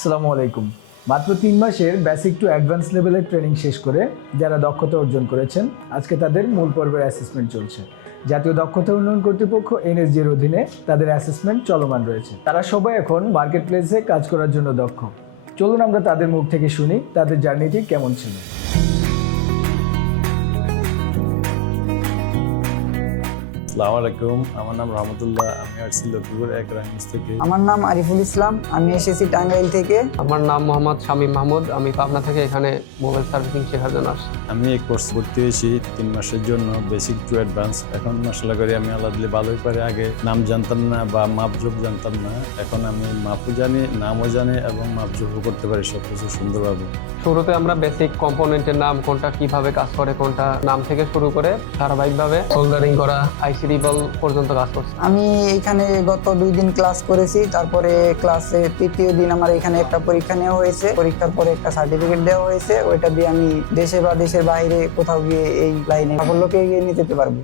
আসসালামু আলাইকুম। মাত্র ৩ মাসের বেসিক টু অ্যাডভান্স লেভেলের ট্রেনিং শেষ করে যারা দক্ষতা অর্জন করেছেন, আজকে তাদের মূল পর্বের অ্যাসেসমেন্ট চলছে। জাতীয় দক্ষতা উন্নয়ন কর্তৃপক্ষ এনএসজি এর অধীনে তাদের অ্যাসেসমেন্ট চলমান রয়েছে। তারা সবাই এখন মার্কেট প্লেসে কাজ করার জন্য দক্ষ। চলুন আমরা তাদের মুখ থেকে শুনি তাদের জার্নিটি কেমন ছিল। আসসালামু আলাইকুম, আমার নাম রহমতুল্লাহ। আমি আসছি লক্ষ্মীপুর এক রানিংস থেকে। আমার নাম আরিফুল ইসলাম, আমি এসেছি টাঙ্গাইল থেকে। আমার নাম মোহাম্মদ শামীম মাহমুদ, আমি পাবনা থেকে এখানে মোবাইল সার্ভিসিং শেখার জন্য আসছি। আমি এই কোর্স ভর্তি হয়েছি 3 মাসের জন্য, বেসিক টু অ্যাডভান্স। এখন মাশাআল্লাহ করে আমি আল্লাহ দিলে ভালোই পারি। আগে নাম জানতাম না বা মাপজোপ জানতাম না, এখন আমি মাপও জানি, নামও জানি এবং মাপজোপও করতে পারি সবকিছু সুন্দরভাবে। শুরুতে আমরা বেসিক কম্পোনেন্টের নাম কোনটা কিভাবে কাজ করে, কোনটা নাম থেকে শুরু করে ধারাবাহিকভাবে সোল্ডারিং করা, আইসি রিবল পর্যন্ত কাজ করছি। আমি এখানে গত 2 দিন ক্লাস করেছি। তারপরে ক্লাসে 3য় দিন আমার এখানে একটা পরীক্ষা নেওয়া হয়েছে। পরীক্ষার পরে একটা সার্টিফিকেট দেওয়া হয়েছে। ওইটা দিয়ে আমি দেশে বা দেশের বাইরে কোথাও গিয়ে এই লাইনে সাফল্যকে এগিয়ে নিয়ে যেতে পারবো।